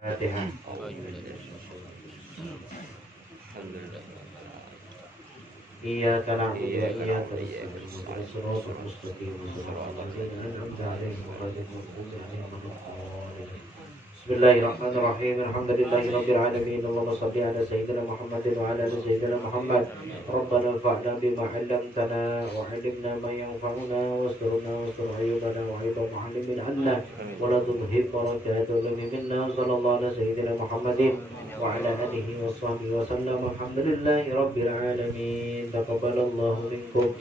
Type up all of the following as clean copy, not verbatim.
Fatihah. Iyyaka na'budu wa iyyaka nasta'in. Ihdinas siratal mustaqim. Siratal ladzina an'amta 'alaihim ghairil maghdubi 'alaihim waladdallin. Bismillahirrahmanirrahim. Alhamdulillahirabbil alamin. Allahumma shalli ala sayyidina Muhammadin wa ala ali sayyidina Muhammad. Rabbana anfa'na bima 'allamtana wa 'allimna ma yanfa'una wasturna wastur 'ayubana wa 'aibal mu'allimin 'anna wa la tudhhib barakatuhu minna. Sallallahu ala sayyidina Muhammadin wa ala alihi wa sahbihi wa sallam. Alhamdulillahirabbil alamin. Taqabbalallahu minkum.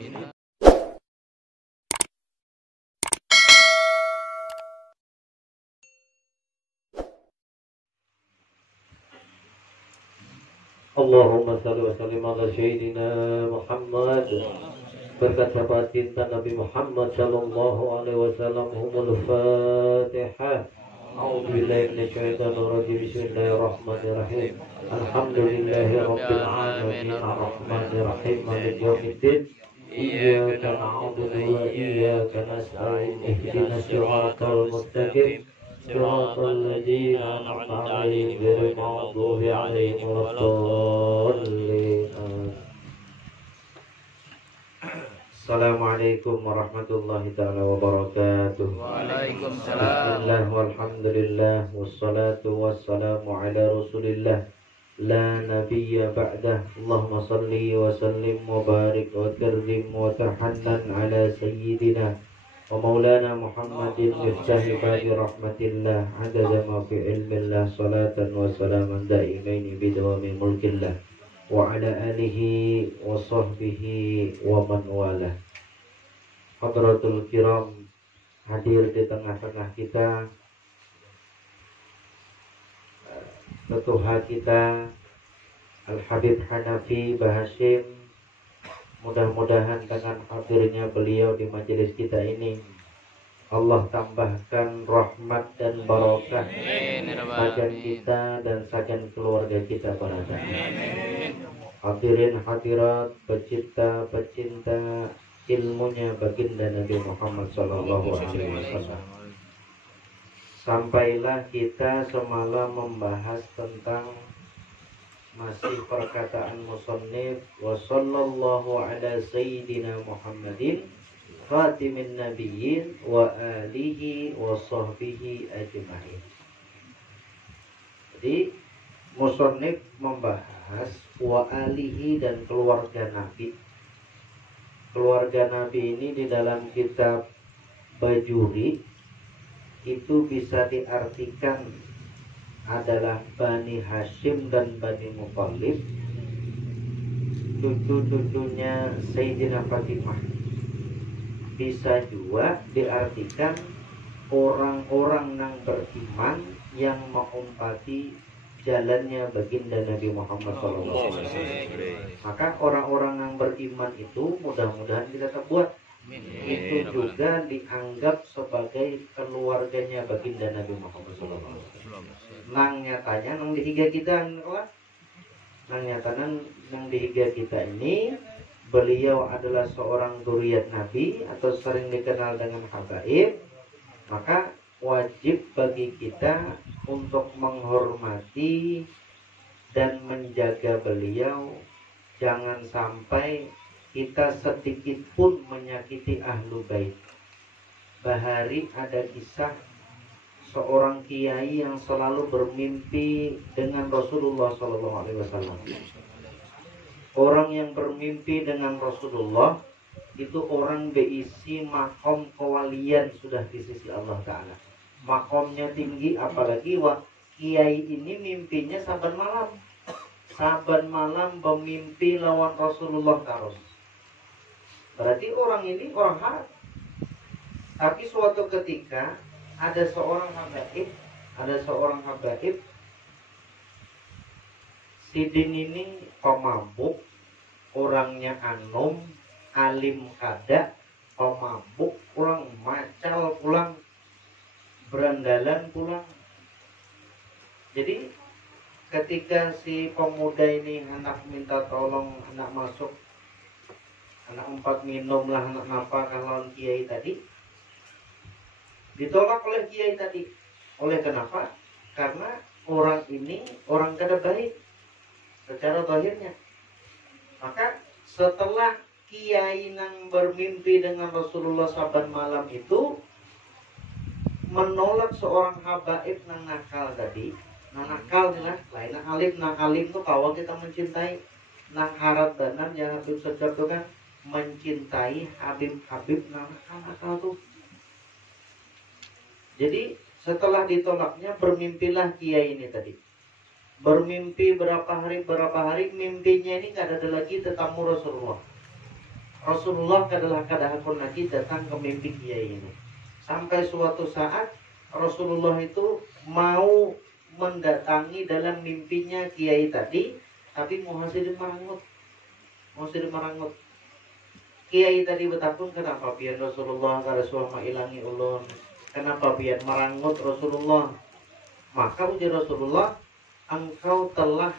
Allahumma salli wa sallim ala sayyidina Muhammad. Berkat syafaat cinta Nabi Muhammad sallallahu alaihi wasallam. Humul Fatihah. A'udzu billahi minasyaitonir rajim. Bismillahirrahmanirrahim. Alhamdulillahi rabbil alamin. Arrahmanir rahim. Maliki yaumiddin. Iyyaka na'budu wa iyyaka nasta'in. Ihdinas siratal mustaqim. Siratal ladzina an'amta 'alaihim ghairil maghdubi 'alaihim waladdallin. Assalamualaikum warahmatullahi ta'ala wabarakatuh. Waalaikumsalam. Bismillah walhamdulillah wassalatu wassalamu ala rasulillah la nabiyya ba'dah. Allahumma salli wa sallim wa barik wa karrim wa tahannan ala sayyidina wa maulana Muhammadin miftahi babi rahmatillah adada ma fi ilmillah salatan wa salaman daimaini bidawami mulkillah wa ala alihi wa sahbihi wa man walah. Hadratul kiram, hadir di tengah-tengah kita ketua kita Al-Habib Hanafi Bahasim. Mudah-mudahan dengan hadirnya beliau di majelis kita ini Allah tambahkan rahmat dan barokah sakan kita dan sakan keluarga kita berada. Hadirin hadirat, pecinta ilmunya baginda Nabi Muhammad sallallahu alaihi wasallam. Sampailah kita semalam membahas tentang masih perkataan musannif wa sallallahu ala sayyidina Muhammadin khatimin nabiyyin wa alihi wa sahbihi ajma'in. Jadi musannif membahas wa alihi dan keluarga Nabi. Keluarga Nabi ini di dalam kitab Bajuri itu bisa diartikan adalah Bani Hashim dan Bani Muthalib, cucu-cucunya Sayyidina Fatimah. Bisa juga diartikan orang-orang yang beriman yang mengumpati jalannya baginda Nabi Muhammad SAW. Maka orang-orang yang beriman itu mudah-mudahan kita terbuat itu juga dianggap sebagai keluarganya baginda Nabi Muhammad SAW. Nang nyatanya nang dihiga kita, nang nyatanya nang dihiga kita ini beliau adalah seorang dzurriyyat Nabi atau sering dikenal dengan habaib. Maka wajib bagi kita untuk menghormati dan menjaga beliau. Jangan sampai kita sedikit pun menyakiti ahlu bait. Bahari ada kisah seorang kiai yang selalu bermimpi dengan Rasulullah SAW. Orang yang bermimpi dengan Rasulullah itu orang berisi makom kewalian sudah di sisi Allah Ta'ala. Makomnya tinggi, apalagi kiai ini mimpinya saban malam. Saban malam bermimpi lawan Rasulullah terus. Berarti orang ini orang hak. Tapi suatu ketika ada seorang habaib, Sidin ini pemabuk, orangnya anom, alim kada, pemabuk, pulang macal, pulang berandalan, pulang. Jadi ketika si pemuda ini hendak minta tolong, hendak masuk, hendak empat minum lah, hendak napa kalau kiai tadi, ditolak oleh kiai tadi. Oleh kenapa? Karena orang ini orang kada baik secara zahirnya. Maka setelah kiai nang bermimpi dengan Rasulullah saban malam itu menolak seorang habaib nang nakal tadi, nang nakal lah, lain nang alim tuh kalau kita mencintai, nang harat danan ya Habib Sajab tuh kan mencintai Habib nang nakal tuh. Jadi setelah ditolaknya bermimpilah kiai ini tadi. Bermimpi berapa hari mimpinya ini gak ada lagi tetamu Rasulullah. Rasulullah adalah kadahakun lagi datang ke mimpi kiai ini. Sampai suatu saat Rasulullah itu mau mendatangi dalam mimpinya kiai tadi, tapi mau hasil marangut. Kiai tadi betapun kenapa biar Rasulullah kada suama ilangi ulun. Kenapa biar merangut Rasulullah? Maka ujar Rasulullah, engkau telah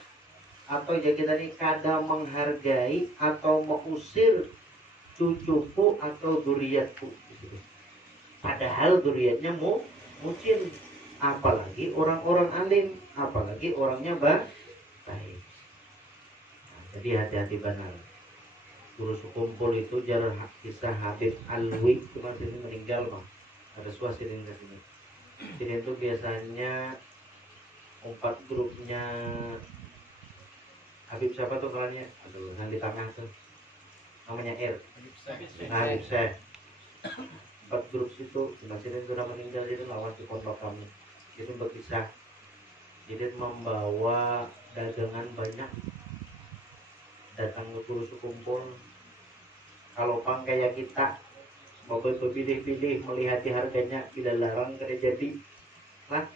atau ya kita ini kada menghargai atau mengusir cucuku atau duriatku. Padahal duriatnya mungkin, apalagi orang-orang alim, apalagi orangnya baik. Nah, jadi hati-hati benar. Guru sekumpul itu jarang kisah Habib Alwi itu masih meninggal bang. Ada suasirin ke sini. Jadi itu biasanya 4 grupnya Habib siapa tuh orangnya? Aduh, yang di tengah tuh namanya R. Habib Syekh. 4 grup situ, Nasirin sudah meninggal itu lawan di pondok kami. Itu berkisah. Jadi membawa dagangan banyak datang ke guru sekumpul. Kalau pang kayak kita mau berpilih-pilih melihat harganya bila larang kada jadi. Nah,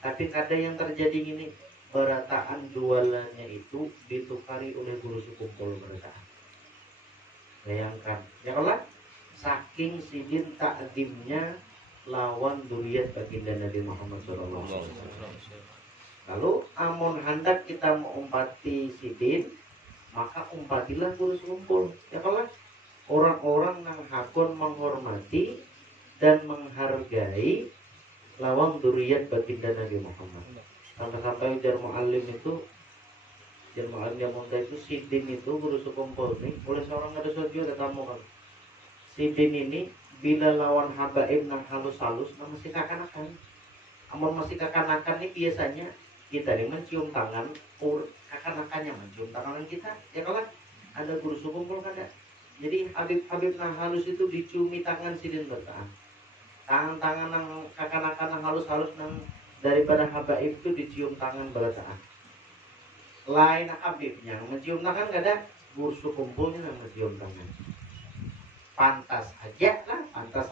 tapi ada yang terjadi gini, berataan jualannya itu ditukari oleh guru sekumpul berataan. Bayangkan, ya Allah, saking sidin takdimnya lawan duriat baginda Nabi Muhammad SAW. Lalu amon hendak kita mau umpati sidin, maka umpatilah guru sekumpul. Ya Allah, orang-orang yang hakun menghormati dan menghargai lawang duriat baginda Nabi Muhammad. Sampai-sampai ujar mu'alim itu, ujar mu'alim yang muda itu, sidin itu guru sekumpul nih, oleh seorang ada sojo katamu kan. Sidin ini bila lawan habaib nang halus-halus nang masih kakanakan. Amun masih kakanakan nih biasanya kita nih mencium tangan, kakanakannya mencium tangan kita. Ya kalau ada guru sekumpul kan ya. Jadi Habib nang halus itu diciumi tangan sidin bertahan. Tangan-tangan nang kakanakan nang halus-halus nang daripada habaib itu dicium tangan bertahan. Lain Habibnya mencium tangan gak ada, guru sekumpulnya nang mencium tangan. Pantas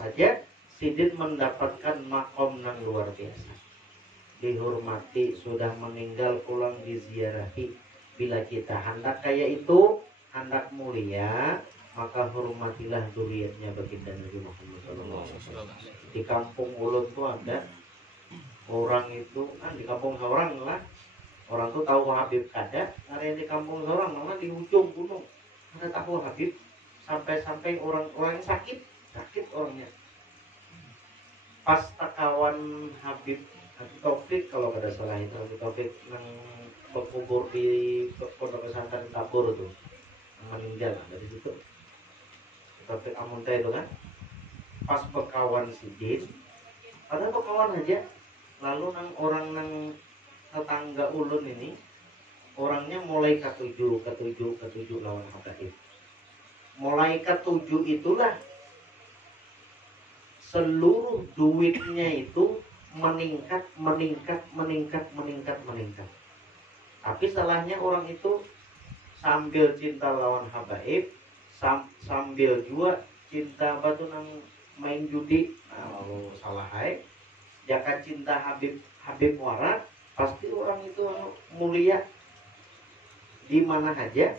aja sidin mendapatkan makom nang luar biasa. Dihormati, sudah meninggal pulang diziarahi. Bila kita hendak kayak itu, hendak mulia, maka hormatilah duriatnya baginda Nabi Muhammad SAW. Di kampung Ulun tuh ada orang itu kan di kampung seorang lah. Orang tuh tahu Habib kada, ada di kampung seorang malah di ujung gunung. Ada tahu Habib sampai orang sakit orangnya. Pas takawan Habib Taufik kalau kada salah itu Habib Taufik yang berkubur di pondok pesantren Tabur tuh meninggal dari situ. Taufik Amunta itu kan pas bekawan sidin ada bekawan aja lalu orang nang tetangga ulun ini orangnya mulai ketujuh lawan habaib. Mulai ketujuh itulah seluruh duitnya itu meningkat. Tapi salahnya orang itu sambil cinta lawan habaib, sambil juga cinta batu nang main judi. Nah, lalu salah hai. Jaka cinta Habib warat, pasti orang itu mulia di mana aja.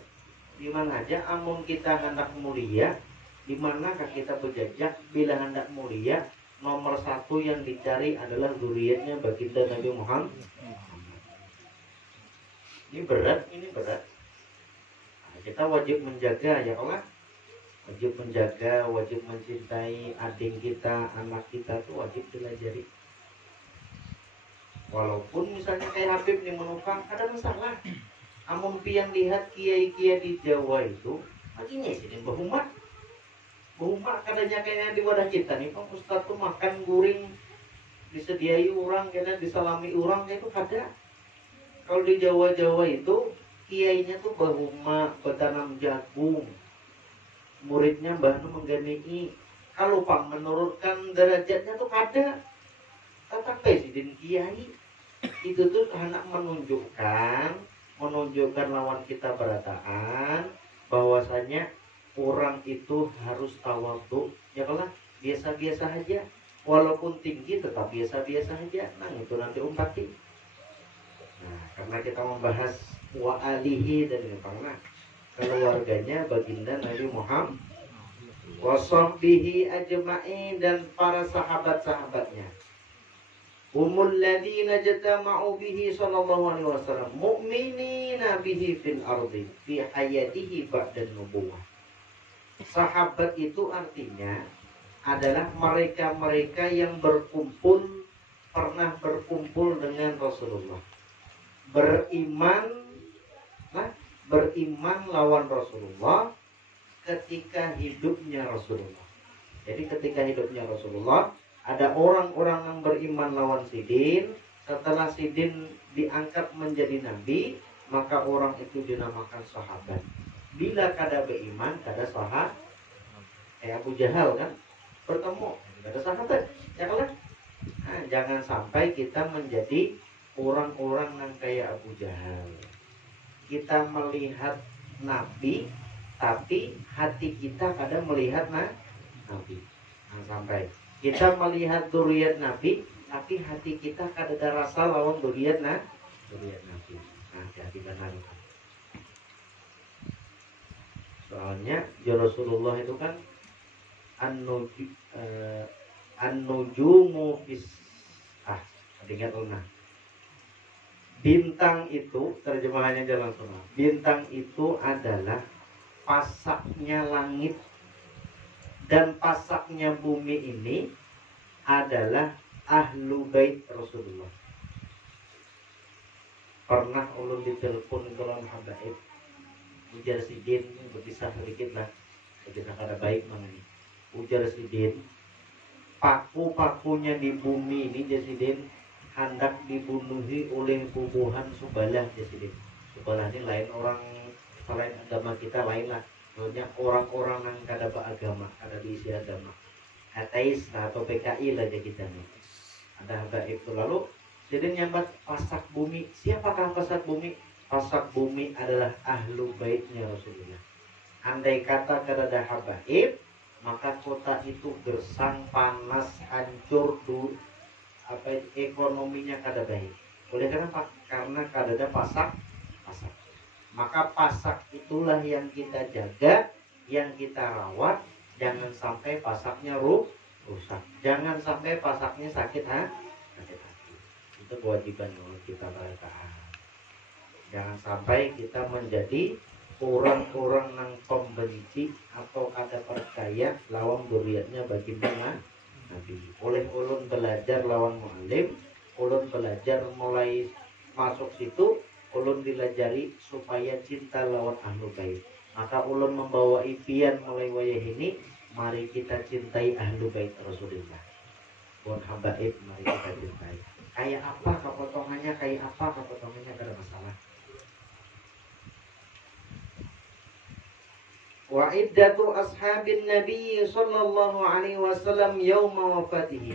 Amun kita hendak mulia, di manakah kita berjajak? Bila hendak mulia, nomor 1 yang dicari adalah zuriatnya baginda Nabi Muhammad. Ini berat. Nah, kita wajib menjaga ya Allah. Wajib menjaga, wajib mencintai adik kita, anak kita itu wajib dilajari. Walaupun misalnya kayak Habib nih menukang, ada masalah. Amun pian lihat kiai-kiai di Jawa itu, akhirnya sih bahuma katanya kayaknya di wadah kita nih, Pak Ustadz tuh makan guring disediai orang, kayaknya disalami orang, kayak itu ada. Kalau di Jawa-Jawa itu kiainya tuh bahuma bertanam jagung, muridnya Mbah Nu menggandingi. Kalau Pak menurunkan derajatnya tuh ada. Kata presiden kiai itu tuh anak menunjukkan lawan kita berataan bahwasanya orang itu harus tawadhu, ya kan? Biasa-biasa aja, walaupun tinggi tetap biasa-biasa aja. Nah itu nanti umpati. Nah karena kita membahas wa alihi dan karena keluarganya baginda Nabi Muhammad wa sahbihi ajma'in dan para sahabat-sahabatnya. Humul ladina jatama'u bihi sallallahu alaihi wasallam mu'minina bihi fil ardi fi hayatihi ba'da nubuwah. Sahabat itu artinya adalah mereka-mereka yang pernah berkumpul dengan Rasulullah. Beriman lawan Rasulullah ketika hidupnya Rasulullah. Jadi ketika hidupnya Rasulullah ada orang-orang yang beriman lawan Sidin. Setelah Sidin diangkat menjadi nabi, maka orang itu dinamakan sahabat. Bila kada beriman, kada sahabat. Kayak Abu Jahal kan, bertemu kada sahabat, ya kan? Nah, jangan sampai kita menjadi orang-orang yang kayak Abu Jahal. Kita melihat nabi, tapi hati kita kada melihat nabi. Nah, sampai kita melihat duriat Nabi, tapi hati kita kada ada rasa lawan duriat Nabi. Nah, jadi benar. Soalnya ya Rasulullah itu kan an-nujumu fis ingat ulna. Bintang itu terjemahannya jalan semua. Bintang itu adalah pasaknya langit. Dan pasaknya bumi ini adalah ahlu bait Rasulullah. Pernah ulun ditelepon kalau habaib ujar Sidin, berpisah sedikit lah, kita kada baik mengenai ujar Sidin, paku-pakunya di bumi ini Sidin hendak dibunuhi oleh bubuhan Subalah Sidin. Subalah ini lain orang selain agama kita lain lah. Banyak orang-orang yang kada beragama, kada diisi agama, ateis atau PKI lah aja kita nih. Ada gaib itu lalu jadi nyambat pasak bumi. Siapakah pasak bumi? Pasak bumi adalah ahlu baitnya Rasulullah. Andai kata kada ada habaib, maka kota itu gersang, panas, hancur, ekonominya kada baik. Oleh kenapa? Karena kada ada pasak. Maka pasak itulah yang kita jaga, yang kita rawat. Jangan sampai pasaknya rusak. Jangan sampai pasaknya sakit hati. Itu kewajiban kita bertahan. Jangan sampai kita menjadi orang-orang yang pembenci atau kada percaya lawan duriatnya baginda Nabi. Oleh ulun belajar lawan mu'alim, ulun belajar mulai masuk situ, ulun dilajari supaya cinta lawan ahlu bait. Maka ulun membawa impian mulai wayah ini, mari kita cintai ahlu bait Rasulullah. Buat habaib, mari kita cintai. Kayak apa kepotongannya, kada masalah. Wa iddatu ashabin Nabi sallallahu alaihi wasallam yauma wafatihi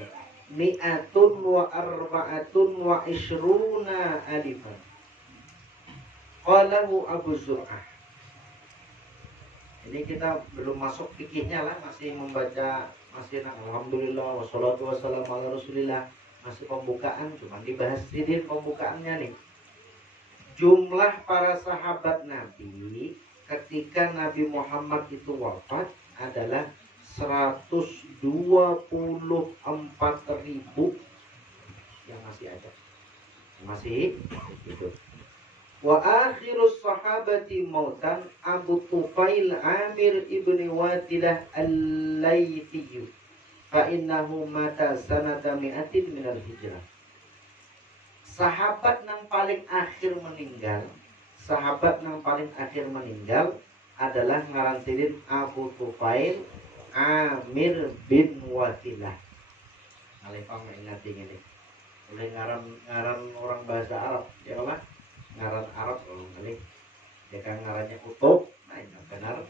mi'atun wa arba'atun wa ishruna alifan. Qalahu Abu Zur'ah. Ini kita belum masuk fikihnya lah, masih membaca, masih alhamdulillah wassalatu wassalamu ala rasulillah, masih pembukaan, cuma dibahas sedikit pembukaannya nih. Jumlah para sahabat Nabi ketika Nabi Muhammad itu wafat adalah 124.000 yang masih ada. Masih itu. Wa akhirus sahabati mautan Abu Tufail Amir ibni Watilah al-Laythi fa innahu mata sanata mi'atin minal hijrah. sahabat yang paling akhir meninggal, adalah ngarantilin Abu Tufail Amir bin Wasilah. Alifah ingat ini. Oleh ngaran orang bahasa Arab, ya apa? Ngaran Arab kalau kali. Ya kan ngarannya Utub, nah itu benar.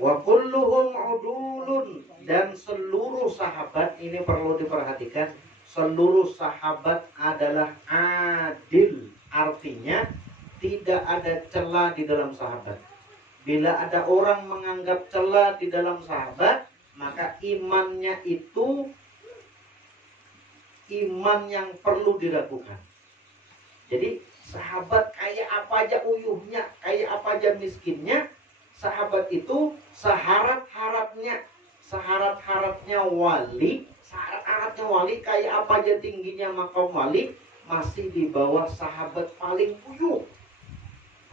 Wa kulluhum udulun, dan seluruh sahabat ini perlu diperhatikan, seluruh sahabat adalah adil, artinya tidak ada celah di dalam sahabat. Bila ada orang menganggap celah di dalam sahabat, maka imannya itu iman yang perlu diragukan. Jadi sahabat kayak apa aja uyuhnya, kayak apa aja miskinnya, sahabat itu syarat-syaratnya wali, kayak apa aja tingginya makam wali, masih di bawah sahabat paling uyuh.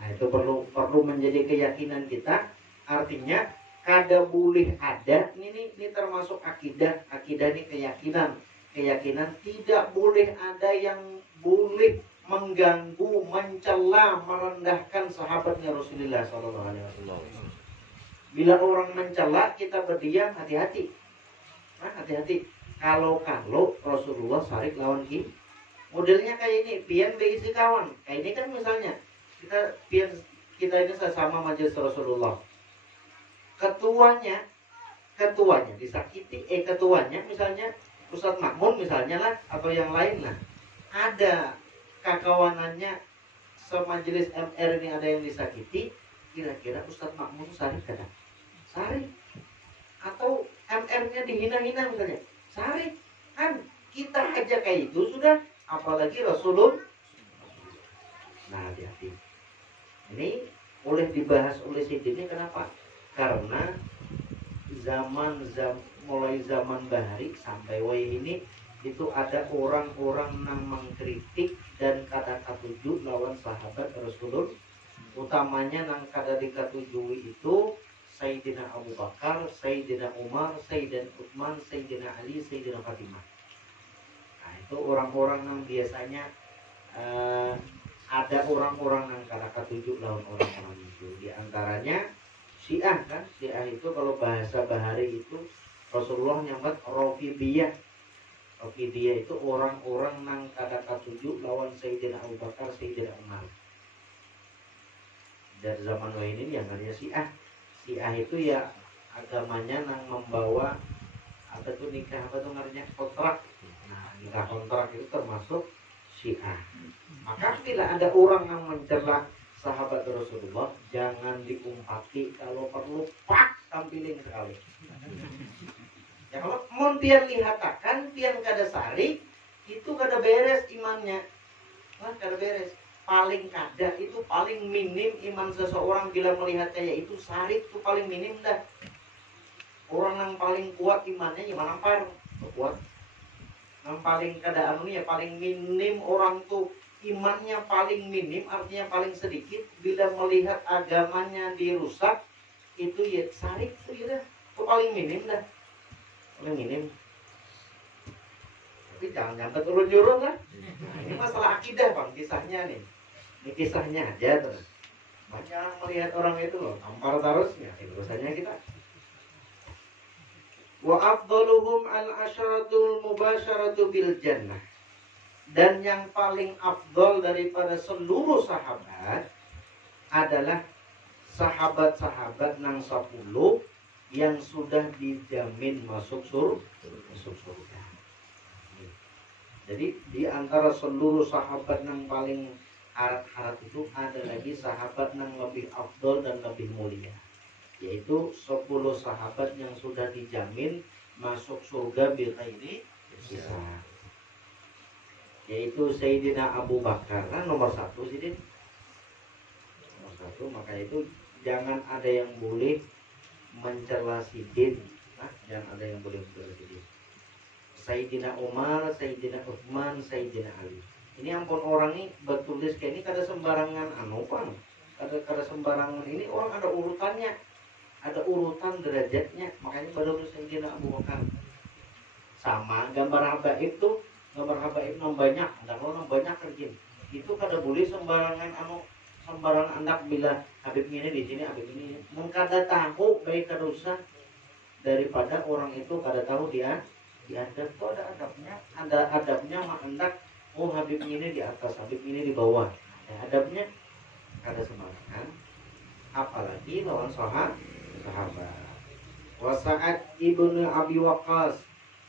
Nah, itu perlu menjadi keyakinan kita. Artinya kada boleh ada, ini termasuk akidah ini keyakinan tidak boleh ada yang boleh mengganggu, mencela, merendahkan sahabatnya Rasulullah SAW. Bila orang mencela, kita berdiam, hati-hati. Hati-hati. Kalau Rasulullah sarik lawan ki, modelnya kayak ini, pian beisi kawan. Kayak ini kan misalnya kita ini sama majelis Rasulullah. Ketuanya disakiti, ketuanya misalnya Ustadz Makmun misalnya lah, atau yang lain lah. Ada kakawanannya semajelis MR ini ada yang disakiti, kira-kira Ustadz Makmun sarik kada? Sarik. Atau MR-nya dihina-hina misalnya, sarik. Kan kita aja kayak itu sudah, apalagi Rasulullah. Nah, hati-hati. Ini boleh dibahas oleh Sidini, kenapa? Karena mulai zaman Bahari sampai wai ini itu ada orang-orang yang mengkritik dan kada katuju lawan sahabat Rasulullah. Utamanya nang kada dikatujui itu Sayyidina Abu Bakar, Sayyidina Umar, Sayyidina Utsman, Sayyidina Ali, Sayyidina Fatimah. Nah, itu orang-orang yang biasanya ada orang-orang yang kada katuju lawan orang-orang itu. Di antaranya Syiah kan, Syiah itu kalau bahasa Bahari itu Rasulullah nyambat Rafidiyah. Rafidiyah itu orang-orang yang kada katuju lawan Sayyidina Abu Bakar, Sayyidina Umar. Dari zaman ini yang namanya Syiah. Syiah itu ya agamanya yang membawa apa tuh nikah, apa tuh namanya kontrak. Nah, nikah kontrak itu termasuk Syiah. Maka bila ada orang yang mencela sahabat Rasulullah, jangan diumpati, kalau perlu pak tampilin sekali. Ya kalau mau pian lihatakan, pian kada sari, itu kada beres imannya. Kada beres. Paling kada itu paling minim iman seseorang bila melihat kayak itu sari itu paling minim dah. Orang yang paling kuat imannya gimana par? Kuat. Yang paling kada ya paling minim orang tuh imannya paling minim, artinya paling sedikit. Bila melihat agamanya dirusak, itu ya sarik itu ya, itu paling minim dah, paling minim. Tapi jangan nyampe turun-turun lah. Nah, ini masalah akidah bang, kisahnya nih. Ini kisahnya aja terus. Banyak melihat orang itu loh, tampar terusnya. Ini urusannya kita. Wa afdaluhum al-asyaratul mubasyaratu bil jannah. Dan yang paling afdal daripada seluruh sahabat adalah sahabat-sahabat nang 10 yang sudah dijamin masuk surga. Jadi di antara seluruh sahabat yang paling harap-harap itu ada lagi sahabat yang lebih afdal dan lebih mulia, yaitu 10 sahabat yang sudah dijamin masuk surga bil ghairi hisab. Yaitu Sayyidina Abu Bakar kan nomor 1 Sidin. Nomor 1, maka itu jangan ada yang boleh mencela Sidin. Jangan ada yang boleh mencela Sidin. Sayyidina Umar, Sayyidina Utsman, Sayyidina Ali. Ini ampun orang ini bertulis kayak ini kada sembarangan pang. Kada sembarangan, ini orang ada urutannya. Ada urutan derajatnya. Makanya baru Sayyidina Abu Bakar. Sama gambar habaib itu gambar habaib nom banyak, andak nom banyak kerjin. Itu kada boleh sembarangan sembarangan andak bila Habib ini di sini, Habib ini. Mun kada tahu baik kada usah, daripada orang itu kada tahu dia diadab itu ada adabnya mak andak Habib ini di atas, Habib ini di bawah. Adabnya kada sembarangan, apalagi lawan sahabat. Wa Sa'ad ibnu Abi Waqqas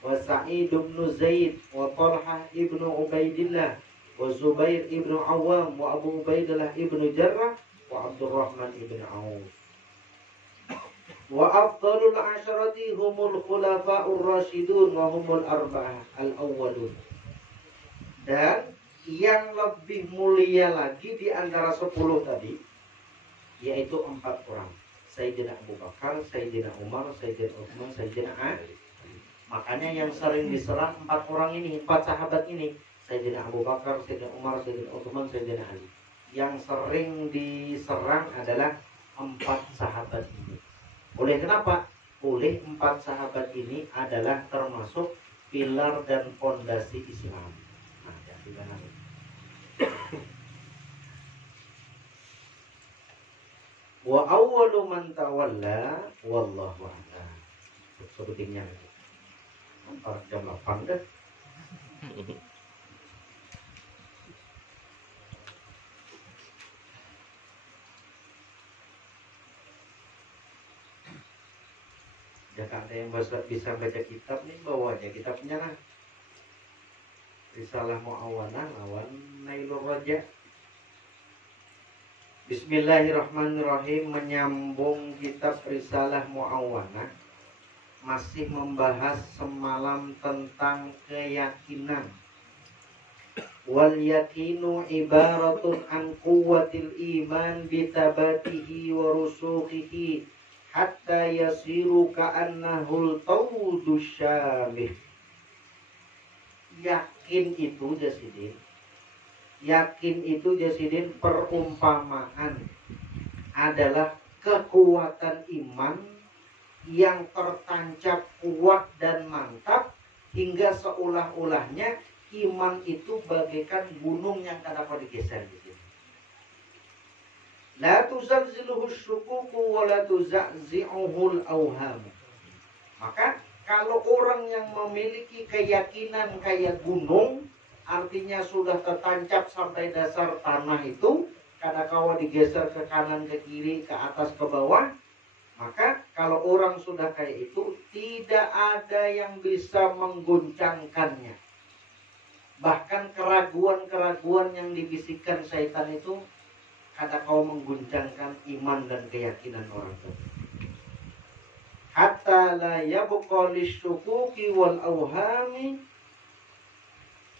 wa Sa'id ibnu Zaid wa Talhah ibnu Ubaidillah wa Zubair ibnu Awam wa Abu Ubaidillah ibnu Jarrah wa Abdurrahman ibnu Auf. Wa afdalul asharati humul khulafa'ur rasyidun wa humul arba'ah al-awwalun. Dan yang lebih mulia lagi di antara 10 tadi yaitu 4 orang. Sayyidina Abu Bakar, Sayyidina Umar, Sayyidina Utsman, Sayyidina Ali. Makanya yang sering diserang 4 orang ini, 4 sahabat ini, Sayyidina Abu Bakar, Sayyidina Umar, Sayyidina Utsman, Sayyidina Ali. Yang sering diserang adalah 4 sahabat ini. Oleh kenapa? Oleh 4 sahabat ini adalah termasuk pilar dan fondasi Islam. Nah, jadi wa awwalu man tawalla wallahu a'lam. Sebutinnya. Jam 8 dah. Jangan ada yang bisa baca kitab nih, bawa aja kitabnya lah. Risalah Mu'awanah lawan Nailur Raja. Bismillahirrahmanirrahim. Menyambung kitab Risalah Mu'awanah, masih membahas semalam tentang keyakinan. Wal yakinu ibaratun an quwwatil iman bitabatihi wa rusukhihi hatta yasiru ka'annahul tawdus syamih. Yakin itu Jasidin perumpamaan adalah kekuatan iman yang tertancap kuat dan mantap hingga seolah-olahnya iman itu bagaikan gunung yang tak dapat digeser gitu. La tuzalziluhu syukuku wa la tuza'zi'uhul awham. Maka kalau orang yang memiliki keyakinan kayak gunung, artinya sudah tertancap sampai dasar tanah itu, kada kawa digeser ke kanan ke kiri, ke atas ke bawah, maka kalau orang sudah kayak itu, tidak ada yang bisa mengguncangkannya. Bahkan keraguan-keraguan yang dibisikkan syaitan itu kada kau mengguncangkan iman dan keyakinan orang itu. Hatta la yabqa lisyukuki wal awhami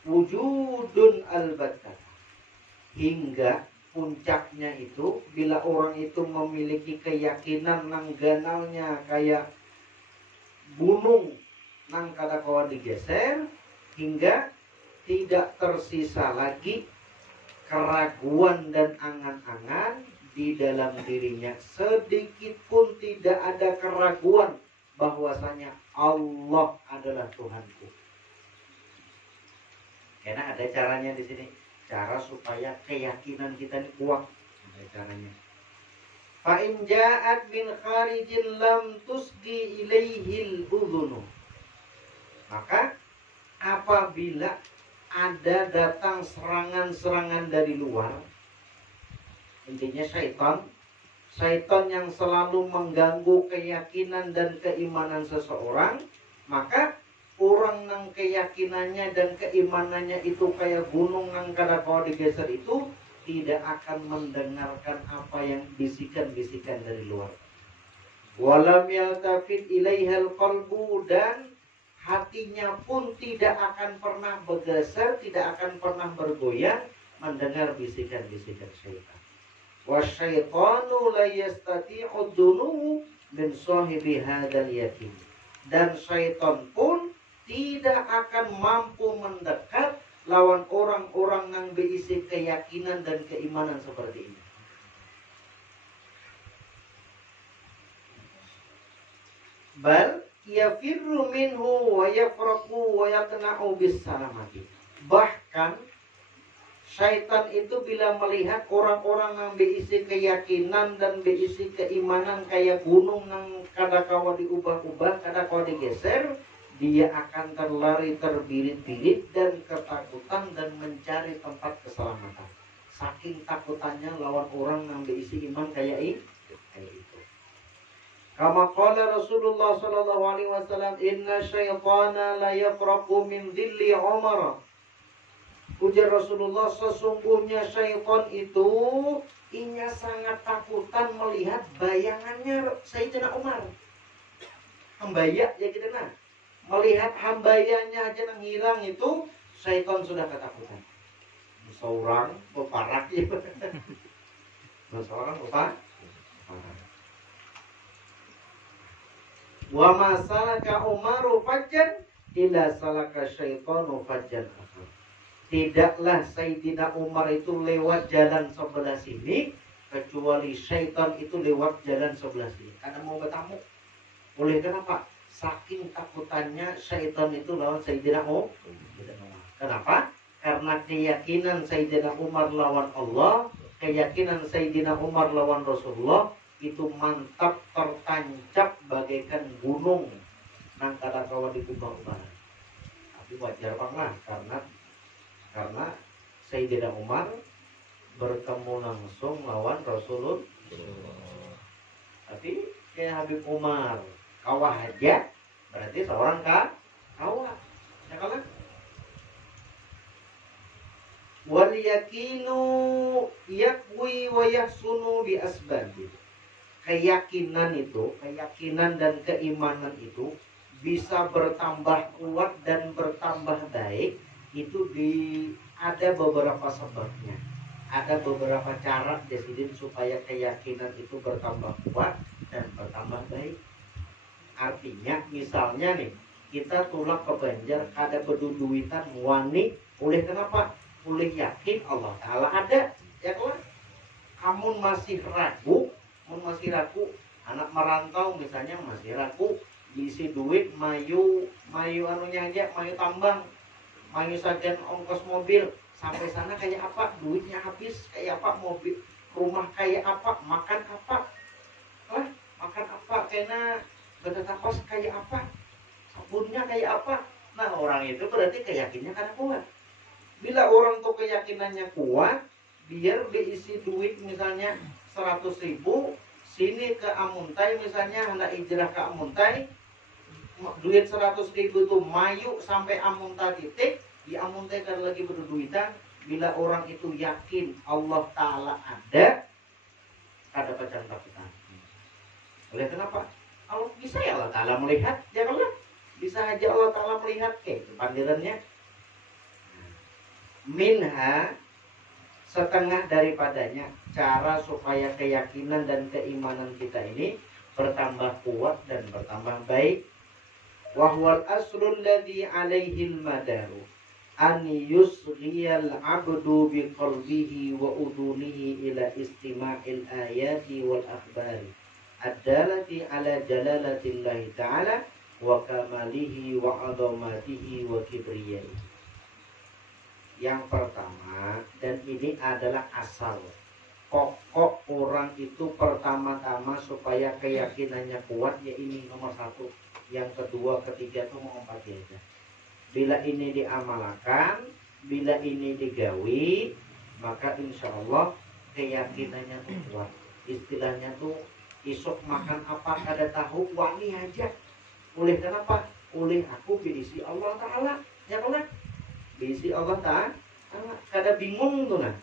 wujudun albatta. Hingga puncaknya itu bila orang itu memiliki keyakinan nang ganalnya kayak gunung nang kada kawan digeser, hingga tidak tersisa lagi keraguan dan angan-angan di dalam dirinya. Sedikit pun tidak ada keraguan bahwasanya Allah adalah Tuhanku. Karena ada caranya di sini, cara supaya keyakinan kita ini kuat. Ada caranya. Fa in ja'at min kharijin lam tusgi ilaihil udhunu. Maka apabila ada datang serangan-serangan dari luar, intinya syaitan yang selalu mengganggu keyakinan dan keimanan seseorang, maka orang nang keyakinannya dan keimanannya itu kayak gunung nang kada kau digeser itu tidak akan mendengarkan apa yang bisikan-bisikan dari luar. Walam yaltafit ilaihal qalbu, dan hatinya pun tidak akan pernah bergeser, tidak akan pernah bergoyang mendengar bisikan-bisikan syaitan. Wasyaitanu la yastati'u dunuhu min sahibi hadzal yakin. Dan syaitan pun tidak akan mampu mendekat lawan orang-orang yang berisi keyakinan dan keimanan seperti ini. Bal yafirru minhu wa yafraqu wa yaqna'u bis salamati. Bahkan syaitan itu bila melihat orang-orang yang berisi keyakinan dan berisi keimanan kayak gunung yang kadang-kala diubah-ubah, kadang-kala digeser, dia akan terlari terbirit-birit dan ketakutan dan mencari tempat keselamatan. Saking takutannya lawan orang yang berisi iman kayak itu. Kama qala Rasulullah sallallahu alaihi wasallam, inna syaitana la yafraqu min dhilli Umar. Ujar Rasulullah, sesungguhnya syaitan itu inya sangat takutan melihat bayangannya Sayyidina Umar. Hambaya ya kita nah. Melihat hambayanya aja yang hilang itu, syaitan sudah ketakutan. Seorang beparak ya. Seorang beparak. Wa masalaka Umaru fajjan illa salaka syaitanu fajjan akhar. Tidaklah Sayyidina Umar itu lewat jalan sebelah sini kecuali syaitan itu lewat jalan sebelah sini. Karena mau bertamu. Oleh kenapa? Saking takutannya syaitan itu lawan Sayyidina Umar. Kenapa? Karena keyakinan Sayyidina Umar lawan Allah, keyakinan Sayyidina Umar lawan Rasulullah itu mantap tertancap bagaikan gunung nang kada kawan diubah-ubah. Tapi wajar banget karena Sayyidina Umar bertemu langsung lawan Rasulullah. Tapi kayak Habib Umar kawah aja berarti seorang kawah. Ya kan? Wal yakinu yakwi wa yahsunu bi asbabi. Keyakinan dan keimanan itu bisa bertambah kuat dan bertambah baik itu ada beberapa sebabnya. Ada beberapa cara jadi supaya keyakinan itu bertambah kuat dan bertambah baik. Artinya misalnya nih, kita tulak ke Banjar ada berduduitan wani, oleh kenapa? Oleh yakin Allah Ta'ala ada, ya kan? Kamu masih ragu, anak merantau misalnya masih ragu, diisi duit mayu anunya aja, mayu tambang, mayu sajian ongkos mobil, sampai sana kayak apa, duitnya habis kayak apa, mobil, rumah kayak apa, makan apa, kena betetapas kayak apa, sabunnya kayak apa. Nah orang itu berarti keyakinannya karena kuat. Bila orang tuh keyakinannya kuat, biar diisi duit misalnya 100.000, sini ke Amuntai misalnya hendak hijrah ke Amuntai, duit 100.000 itu mayu sampai Amuntai titik, di Amuntai kan lagi berduitan. Bila orang itu yakin Allah Ta'ala ada pacar takutan. Oleh kenapa? Kalau bisa ya Allah Ta'ala melihat, janganlah bisa aja Allah Ta'ala melihat pandirannya. Minha setengah daripadanya cara supaya keyakinan dan keimanan kita ini bertambah kuat dan bertambah baik. Wahwal asrul ladzi alaihi al-madaru an yusghiyal abdu biqalbihi wa udunihi ila istima'il ayati wal akhbari ad-dalati ala jalalatillahi ta'ala wa kamalihi wa azamatihi wa kibriyaihi. Yang pertama, dan ini adalah asal pokok orang itu pertama-tama supaya keyakinannya kuat, ya ini nomor satu. Yang kedua, ketiga itu mau empat aja. Bila ini diamalkan, bila ini digawi, maka insya Allah keyakinannya tuh kuat. Istilahnya tuh isok makan apa kada tahu, wani aja. Oleh kenapa? Oleh aku diisi Allah Ta'ala, ya kan? Diisi Allah Ta'ala, kada bingung tuh nah.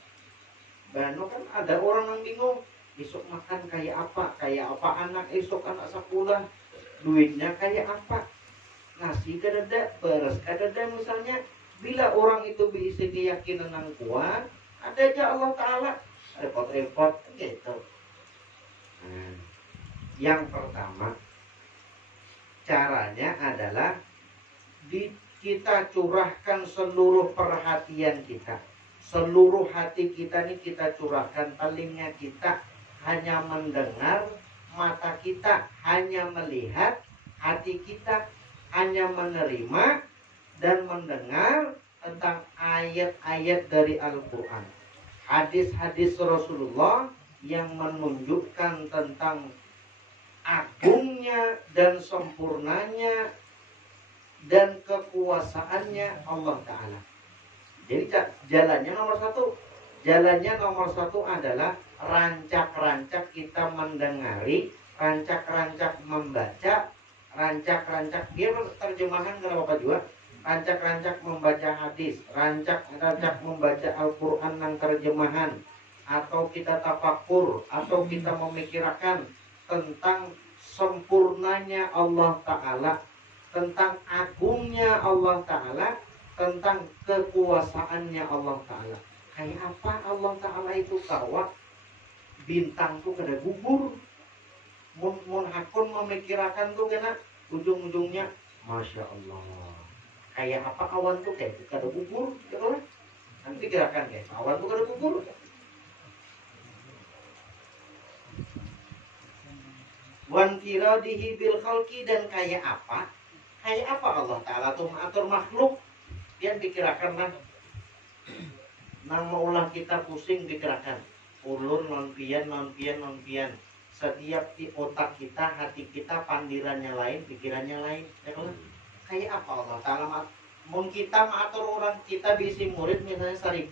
Bano kan ada orang yang bingung, esok makan kayak apa anak esok anak sekolah, duitnya kayak apa, nasi kadada, beras kadada misalnya. Bila orang itu diisi keyakinan yang kuat, ada aja Allah Ta'ala, repot-repot gitu. Nah, yang pertama caranya adalah kita curahkan seluruh perhatian kita, seluruh hati kita ini kita curahkan. Telinga kita hanya mendengar, mata kita hanya melihat, Hati kita hanya menerima dan mendengar tentang ayat-ayat dari Al-Quran, hadis-hadis Rasulullah yang menunjukkan tentang agungnya dan sempurnanya dan kekuasaannya Allah Ta'ala. Jadi jalannya nomor satu adalah rancak-rancak kita mendengari, rancak-rancak membaca, rancak-rancak dia terjemahan kalau Bapak juga, rancak-rancak membaca hadis, rancak-rancak membaca Al-Quran yang terjemahan, atau kita tafakur, atau kita memikirkan tentang sempurnanya Allah Ta'ala, tentang agungnya Allah Ta'ala, tentang kekuasaannya Allah Ta'ala. Kayak apa Allah Ta'ala itu kawat bintang tuh kada gugur. Mun hakun memikirkan tuh kena ujung-ujungnya Masya Allah. Kayak apa awan tuh kayak kada gugur, ya kan? Nanti gerakan kayak awan tuh kada gugur. Wan kiradihi bil khalqi, dan kayak apa? Kayak apa Allah Ta'ala tuh mengatur makhluk. Dia dikirakan kan nang maulah kita pusing dikirakan ulun nonpian. Setiap di otak kita, hati kita, pandirannya lain, pikirannya lain, ya kan? Kayak apa Allah Ta'ala mun kita mengatur orang, kita bisi murid misalnya 1000,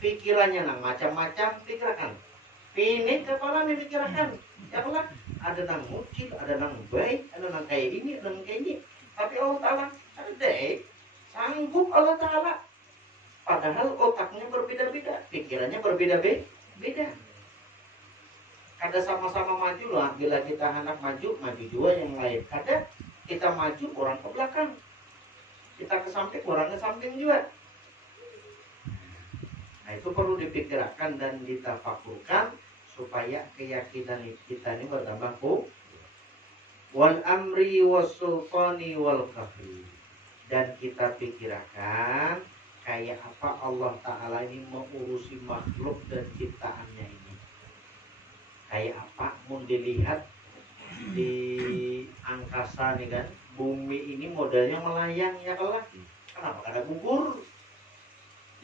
pikirannya nang macam-macam dikirakan. Ini kepala nih dikirakan, ya kan? Ada nang mukil, ada nang baik, ada nang kayak ini, ada nang kayak ini. Tapi Allah Ta'ala ada sanggup Allah Ta'ala. Padahal otaknya berbeda-beda, pikirannya berbeda-beda. Ada sama-sama maju lah. Bila kita hendak maju dua yang lain. Ada kita maju, orang ke belakang. Kita ke samping, orang ke samping juga. Nah itu perlu dipikirkan dan ditafakurkan supaya keyakinan kita ini bertambah kuat. Wal amri was sultani wal kahri, dan kita pikirkan kayak apa Allah Ta'ala ini mengurusi makhluk dan ciptaannya ini. Kayak apa mau dilihat di angkasa nih kan, bumi ini modelnya melayang ya kalau kenapa kada gugur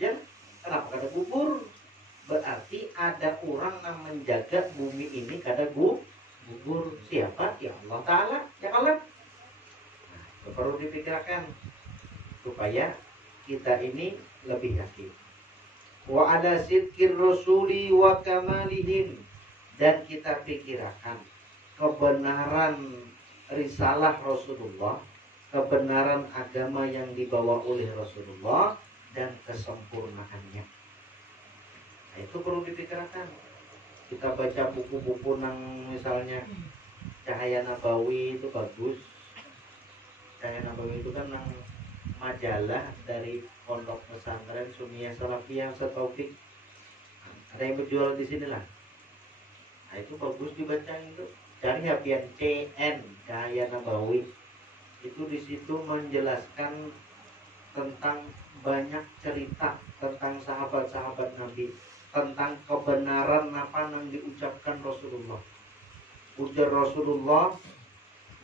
ya, kenapa kada gugur? Berarti ada orang yang menjaga bumi ini kada gugur. Siapa? Ya Allah Ta'ala ya kalau. Nah, perlu dipikirkan supaya kita ini lebih yakin. Wa ala sidqir rasuli wa kamalihim, dan kita pikirkan kebenaran risalah Rasulullah, kebenaran agama yang dibawa oleh Rasulullah, dan kesempurnaannya. Nah, itu perlu dipikirkan. Kita baca buku-buku yang misalnya Cahaya Nabawi itu bagus. Cahaya Nabawi itu kan yang majalah dari Pondok Pesantren Sunniyah Salafiyah Setaufik. Ada yang berjual di sini lah. Nah itu bagus dibaca itu. Cari hapian CN Cahaya Nabawi. Itu di situ menjelaskan tentang banyak cerita tentang sahabat-sahabat Nabi, tentang kebenaran apa yang diucapkan Rasulullah. Ujar Rasulullah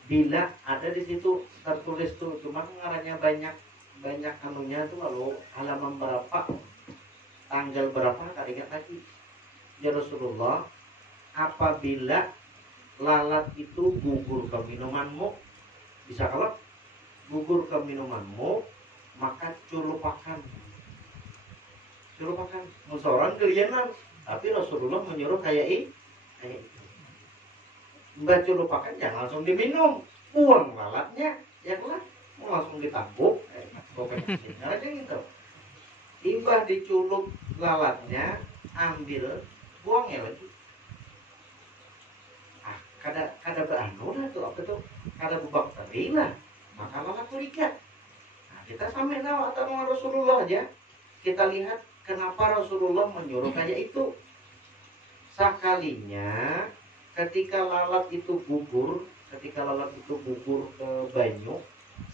bila ada di situ tertulis tuh, cuma ngaranya banyak anunya tuh, lalu halaman berapa, tanggal berapa, tak ingat lagi. Ya Rasulullah, apabila lalat itu gugur ke minumanmu, bisa kalau gugur ke minumanmu, maka culupakan musoran kalian. Tapi Rasulullah menyuruh kayak itu. Mbak culupakan jangan langsung diminum, buang lalatnya, ya kan? Mau langsung ditampuk, aja gitu. Tiba diculup lalatnya, ambil, buang ya lagi. Kada beranu lah tuh, apa tuh? Kada bakteri lah, maka lalat berikat. Nah, kita sampai tahu atau Rasulullah aja. Kita lihat kenapa Rasulullah menyuruh kayak itu. Sekalinya ketika lalat itu gugur ke banyu,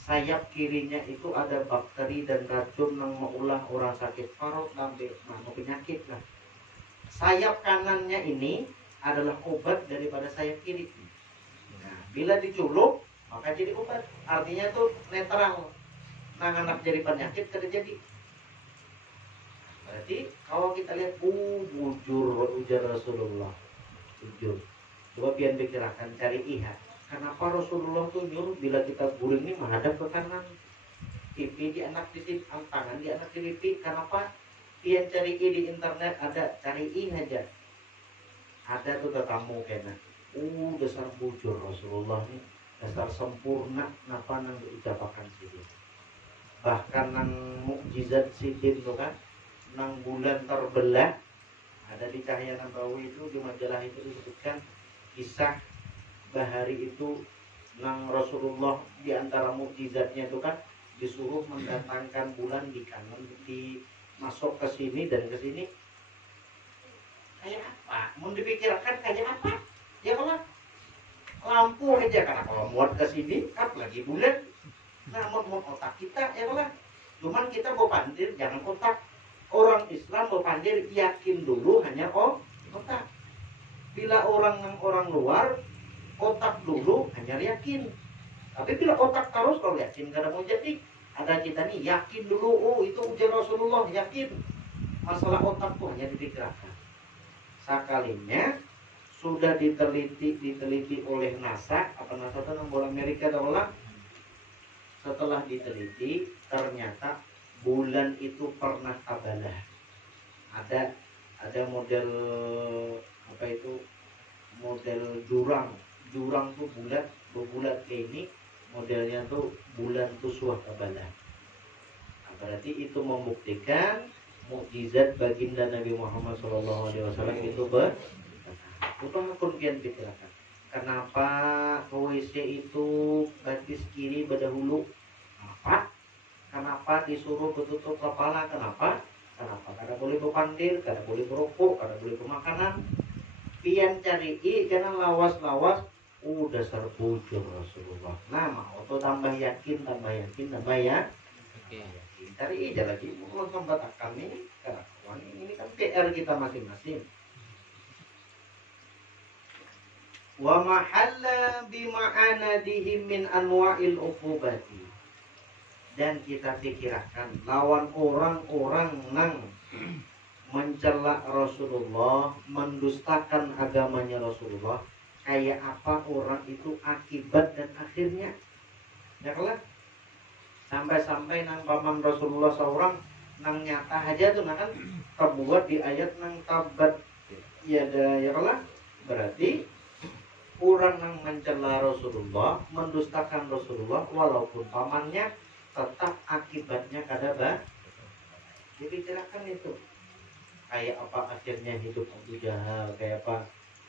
sayap kirinya itu ada bakteri dan racun yang mengulah orang sakit parut sampai penyakit lah. Sayap kanannya ini adalah obat daripada sayap kiri. Nah, bila diculup maka jadi obat. Artinya tuh netral. Anak jadi penyakit terjadi. Berarti kalau kita lihat bujur ujar Rasulullah. Bujur. Coba pian pikirkan cari iha. Kenapa Rasulullah tuh nyuruh bila kita guring ini menghadap ke kanan, pipi di anak di sini, tangan di anak di pipi. Kenapa? Pian cari i di internet ada, cari i aja. Ada tuh tetamu kena. Dasar bujur Rasulullah nih, dasar sempurna. Napa nang diucapakan sini? Bahkan nang mukjizat sidin tuh kan, nang bulan terbelah. Ada di Cahaya Nabawi itu di majalah itu disebutkan kisah bahari itu nang Rasulullah di antara mukjizatnya itu kan disuruh mendatangkan bulan di kanan, di masuk ke sini dan ke sini. Kayak apa? Mau dipikirkan kayak apa? Ya kalau lampu aja karena kalau muat ke sini kan lagi bulan. Nah, mau otak kita ya kalau cuman kita mau pandir jangan otak. Orang Islam mau pandir yakin dulu hanya otak. Bila orang luar otak dulu hanya yakin. Tapi bila otak terus kalau yakin kada mau jadi. Ada kita nih yakin dulu, itu ujian Rasulullah, yakin. Masalah otak tuh hanya dipikirkan. Sekalinya sudah diteliti oleh NASA, apa NASA itu bola Amerika atau setelah diteliti ternyata bulan itu pernah kabalah. Ada model apa itu? Model jurang tuh bulat kayak ini, modelnya tuh bulan tuh suah kabalah. Nah, berarti itu membuktikan mukjizat baginda Nabi Muhammad SAW itu Utama kemudian pikirkan. Kenapa WC itu batis kiri berdahulu? Kenapa disuruh bertutup kepala? Kenapa? Karena boleh berpandir, karena boleh berokok, karena boleh bermakanan. Pian cari jangan lawas-lawas. Dasar bujur Rasulullah. Nah, mau tuh tambah yakin ya. Oke. Cari aja lagi. Mau sambat akan ini, kawan ini kan PR kita masing-masing. Wa mahalla bima'anadihim min anwa'il uqubati. Dan kita pikirkan lawan orang-orang nang mencela Rasulullah, mendustakan agamanya Rasulullah, kayak apa orang itu akibat dan akhirnya. Ya kan? Sampai-sampai nang paman Rasulullah seorang nang nyata aja tuh kan terbuat di ayat nang tabat ya kan? Berarti orang yang mencela Rasulullah, mendustakan Rasulullah, walaupun pamannya, tetap akibatnya kada dipikirkan itu. Kayak apa akhirnya hidup Abu Jahal, kayak apa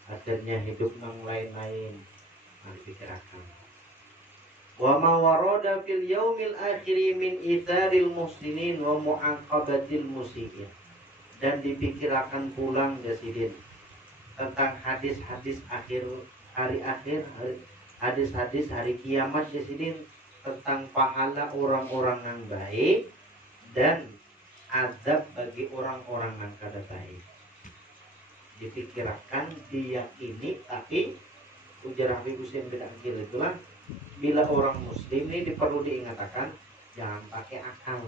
akhirnya hidup nang lain-lain. Nah, dipikirkan. Wa ma warada fil yaumil akhiri min itharil muhsinin wa mu'aqabatil musii'in. Dan dipikirkan pulang jasidin tentang hadis-hadis hari akhir, hadis-hadis hari kiamat jasidin tentang pahala orang-orang yang baik dan azab bagi orang-orang yang kada baik. Dipikirkan, diyakini, tapi ujar Habib Husain bin Aqil itulah bila orang muslim ini perlu diingatkan jangan pakai akal.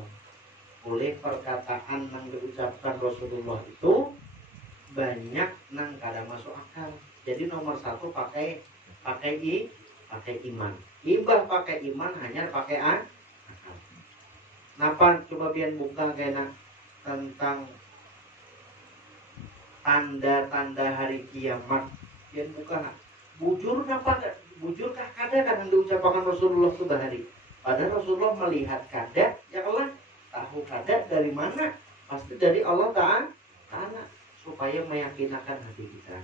Oleh perkataan yang diucapkan Rasulullah itu banyak nang kada masuk akal. Jadi nomor satu pakai iman. Ibah pakai iman hanya pakai akal. Napa coba pian buka kena tentang tanda-tanda hari kiamat. Pian buka bujurkah kada kan diucapkan Rasulullah itu hari. Padahal Rasulullah melihat kada, ya Allah tahu kada dari mana? Pasti dari Allah Ta'ala supaya meyakinkan hati kita.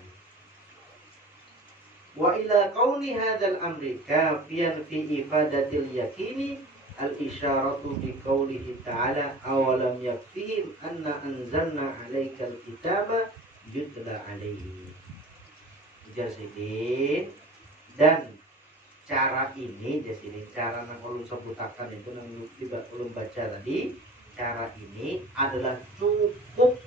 Wa ila qauli hadzal amri kafiyan fi ifadatil yakini al-isyaratu bi qaulihi ta'ala awalam yakfihim anna anzalna 'alaikal kitaba yutla 'alaihi. Jadi dan cara ini jadi cara yang ulun sebutakan itu yang ulun baca tadi, cara ini adalah cukup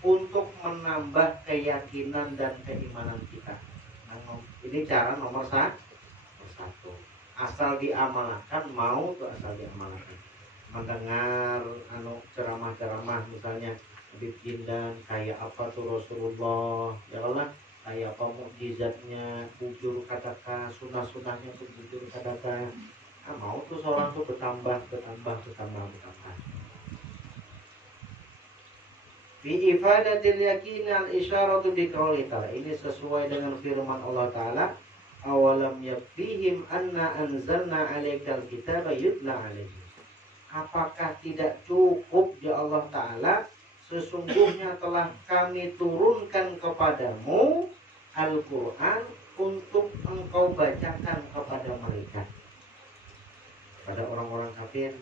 untuk menambah keyakinan dan keimanan kita. Ini cara nomor satu. Asal diamalkan, mau tuh asal diamalkan. Mendengar ceramah-ceramah misalnya Habib Jindan kayak apa tuh Rasulullah, ya Allah, kayak apa mukjizatnya, bujur katakan, sunah-sunahnya tuh bujur katakan. Mau tuh seorang tuh bertambah. Fi ifadatil yakin al isyaratu bi qouli ta'ala. Ini sesuai dengan firman Allah Ta'ala, awalam yakfihim anna anzalna 'alaikal kitaba yutla 'alaihim. Apakah tidak cukup ya Allah Ta'ala, sesungguhnya telah kami turunkan kepadamu Al-Quran untuk engkau bacakan kepada mereka, pada orang-orang kafir.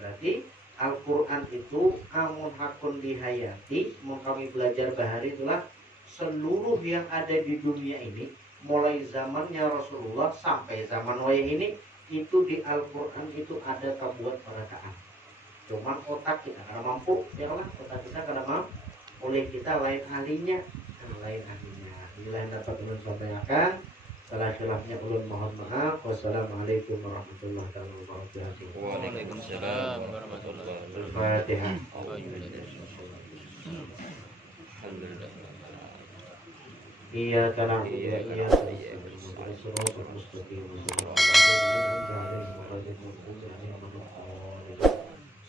Berarti Al-Quran itu amun hakun dihayati, mau kami belajar bahari itulah seluruh yang ada di dunia ini, mulai zamannya Rasulullah sampai zaman wayang ini, itu di Al-Quran itu ada kabuat perkataan. Cuman otak kita karena mampu, ya Allah, otak kita karena mampu, oleh kita lain ahlinya. Inilah yang dapat ulun sampaikan. Salah khilafnya ulun mohon maaf. Wassalamualaikum warahmatullahi wabarakatuh. Waalaikumsalam warahmatullahi wabarakatuh. Al-Fatihah. Alhamdulillah. Iyyaka na'budu wa iyyaka nasta'in. Ihdinas siratal mustaqim.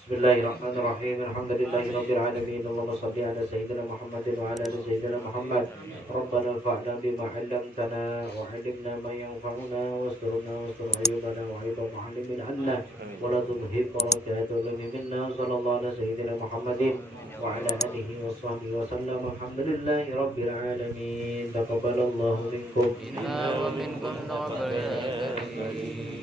Bismillahirrahmanirrahim. Alhamdulillahirabbil alamin. Allahumma shalli ala sayyidina Muhammadin wa ala ali sayyidina Muhammad. Rabbana anfa'na bima 'allamtana wa 'allimna ma yanfa'una wasturna wastur ayyubana wa 'ayyuba mu'allimin 'anna wa la tudhhib barakatuhu minna sallallahu ala sayyidina Muhammadin wa ala alihi wa sahbihi wa sallam. Alhamdulillahirabbil alamin. Taqabbalallahu minkum Inna wa minkum taqabbal ya karim.